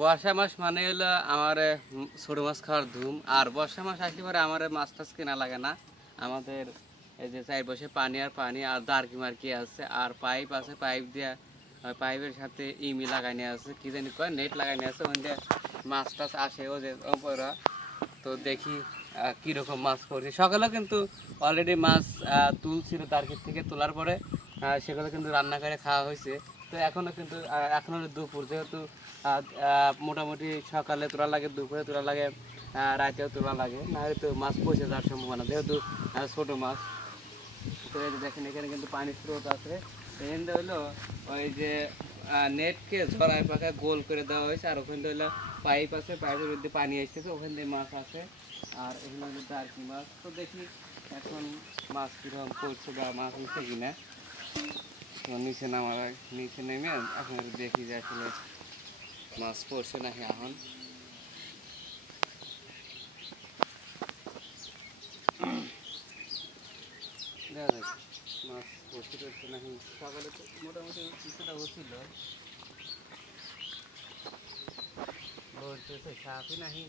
বর্ষা মাস মানে হলো আমার ছোট মাছ খাওয়ার ধুম। আর বর্ষা মাস আসলে পরে আমার মাছ টাছ কেনা লাগে না। আমাদের এই যে চার বসে পানি আর পানি আর দারকি মার্কি আছে আর পাইপ আছে, পাইপ দিয়ে পাইপের সাথে ইমি লাগাইনি আছে, কি জানি কয় নেট লাগাইনি আছে, ওখান দিয়ে মাছ টাছ আসে ও যে ওপরা। তো দেখি কীরকম মাছ পড়ছে। সকালেও কিন্তু অলরেডি মাছ তুলছিল দারকির থেকে, তোলার পরে সেগুলো কিন্তু রান্না করে খাওয়া হয়েছে। তো এখনও কিন্তু এখনও দুপুর, যেহেতু মোটামুটি সকালে তোলা লাগে, দুপুরে তোলা লাগে, রাতেও তোলা লাগে, না হয়তো মাছ পচে যাওয়ার সম্ভাবনা, যেহেতু ছোটো মাছ। তো এই যে দেখেন এখানে কিন্তু পানির স্রোত আছে। এখানে হলো ওই যে নেটকে ঝরায় পাকায় গোল করে দেওয়া হয়েছে, আর ওখানে হলো পাইপ আছে, পাইপের মধ্যে পানি আসতেছে, ওখান দিয়ে মাছ আছে। আর এখানে হলো দারকি মাছ। তো দেখি এখন মাছ কীরকম পড়ছে বা মাছ হচ্ছে কিনা। নিচে নামার নিচে নেমে এখন দেখি যে আসলে মাছ পড়ছে নাকি। এখন দেখা যাক মাছ পড়ছে টড়ছে নাকি। সকালে তো মোটামুটি কিছুটা হচ্ছিল, বলতেছে সাপই নাকি।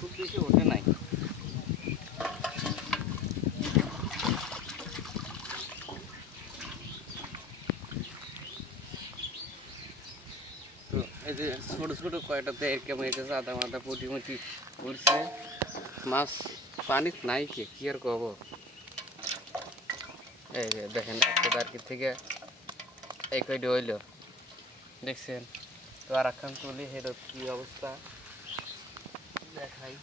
খুব বেশি ওঠে নাই। তো এই যে ছোটো ছোটো কয়টাতে কেমন এটা আদা মাদা পুটি মুটি উঠছে। মাছ পানি নাই কি আর কব। এই যে দেখেন একটা দারকির থেকে এই কয়টি হইল, দেখছেন। তো আর একখান তুলি, হেরো কি অবস্থা দেখাই।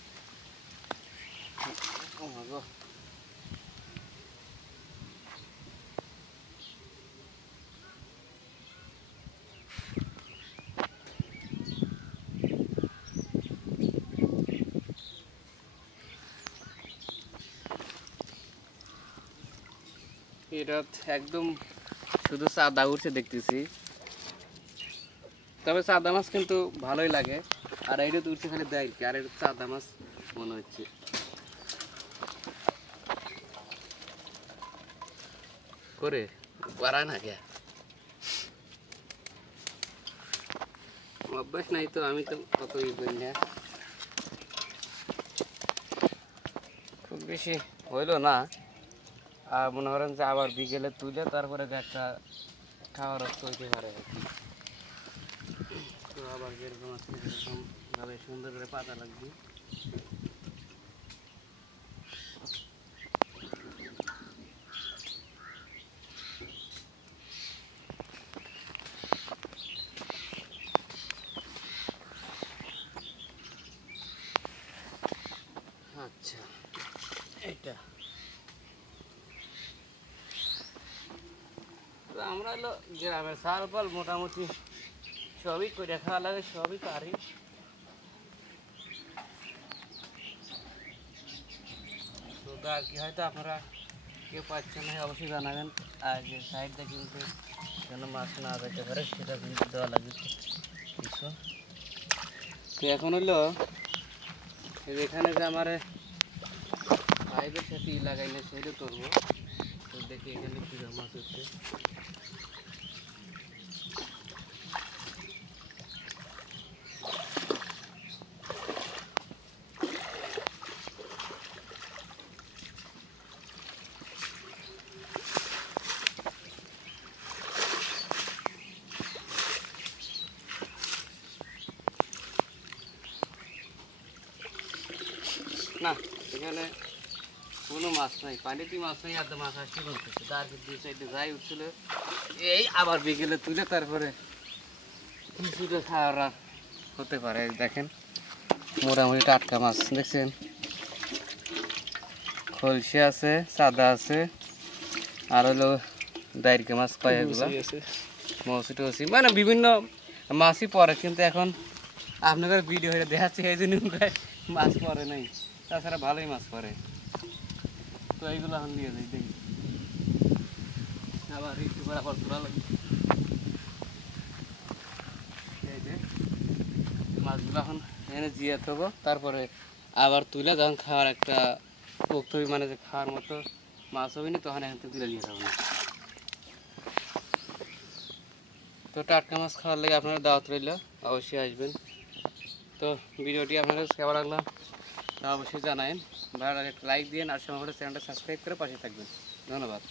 এটা একদম শুধু চাঁদা উঠছে দেখতেছি, তবে চাঁদা মাছ কিন্তু ভালোই লাগে। আর এইটা তো উঠছে খালি দেয় কি, আর এটা চাঁদা মাছ মনে হচ্ছে। করে পারায় না কে, অভ্যাস নাই তো, আমি তো কত ই করি না। খুব বেশি হইল না। আর মনে করেন যে আবার বিকেলে তুলে তারপরে একটা খাওয়ার রক্ত হইতে পারে আর কি। তো আবার যেরকম আছে সেরকম ভাবে সুন্দর করে পাতা লাগবে। আচ্ছা, এটা তো আমরা হলো গ্রামের চাল পাল মোটামুটি সবই করে খাওয়া লাগে, সবই পারি। তো আর কি হয়তো আপনারা কেউ পাচ্ছেন না অবশ্যই জানাবেন। আর যে সাইডটা কিন্তু যেন মাছ না যেতে পারে সেটা কিন্তু দেওয়া লাগবে কিছু। তো এখন হলো এখানে যে আমার পাইপের সাথে লাগাইলে সেটা তুলবো। তো দেখি এখানে কীরকম মাছ হচ্ছে। না, এখানে কোনো মাছ নাই, পানিতে মাছ নেই, আর মাছ আসতে বলতেছে। তারপর দুই সাইডে যাই উঠছিল, এই আবার বিকেলে তুলে তারপরে কিছুটা খাওয়া হতে পারে। দেখেন মোটামুটি টাটকা মাছ দেখছেন, খলসি আছে, সাদা আছে, আর হলো দাইরকে মাছ কয়েকগুলো, মৌসি টৌসি, মানে বিভিন্ন মাছই পরে। কিন্তু এখন আপনাদের ভিডিও হয়ে দেখাচ্ছে এই জন্য মাছ পরে নাই, তাছাড়া ভালোই মাছ পরে। তো এইগুলো এখন নিয়ে যাই, দেখি আবার একটু করে আবার তোলা লাগবে। মাছগুলো এখন এনে জিয়ে থবো, তারপরে আবার তুলে যখন খাওয়ার একটা পোক্ত মানে যে খাওয়ার মতো মাছ হবে না তখন এখান থেকে তুলে নিয়ে যাবো না। তো টাটকা মাছ খাওয়ার লেগে আপনারা দাওয়াত রইল, অবশ্যই আসবেন। তো ভিডিওটি আপনাদের কেমন লাগলো তা অবশ্যই জানাবেন, ভালো লাগে একটা লাইক দিন আর সময় চ্যানেলটা সাবস্ক্রাইব করে পাশে থাকবেন। ধন্যবাদ।